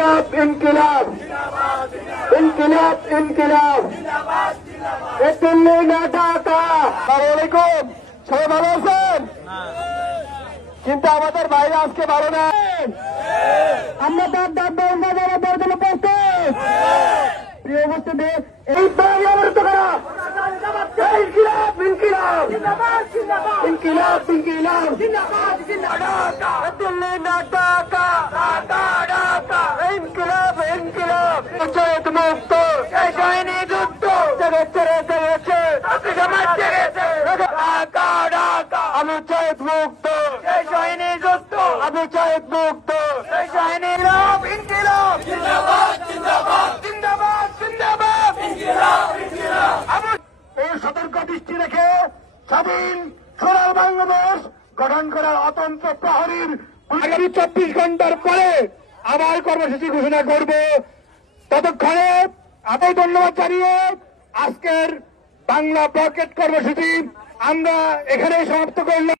ইনকিলাব ইনকিলাব ইনকিলাব ইনকিলাব দিল্লি না ঢাকা। আসসালামু আলাইকুম, সবাই ভালো আছেন? কিন্তু আমাদের বাইরে আজকে ভালো না। আমরা তার ডাকবো যারা জন্য পড়তে প্রিয় উপস্থিতি এই বাড়ি অবরুদ্ধ করা। ইনকিলাব ইনকিলাব ইনকিলাব ইনকিলাব দিল্লি না ঢাকা ইনকিলাব ইনকিলাব পঞ্চায়েত মুক্ত সৈনী যুদ্ধ জেগেছে জেগেছে সমাজ জেগেছে আমি চায়েত মুক্ত সৈনী যুদ্ধ আমি চায়েত মুক্ত সৈনী ইনকিলাব জিন্দাবাদ জিন্দাবাদ জিন্দাবাদ জিন্দাবাদ ইনকিলাব ইনকিলাব। এই সতর্ক দৃষ্টি রেখে স্বাধীন সোনার বাংলাদেশ গঠন করার অতন্ত্র প্রহরীর আগামী 24 ঘন্টার পরে আবার কর্মসূচি ঘোষণা করব। ততক্ষণে আপনাকে ধন্যবাদ জানিয়ে আজকের বাংলা ব্লকেট কর্মসূচি আমরা এখানে সমাপ্ত করলাম।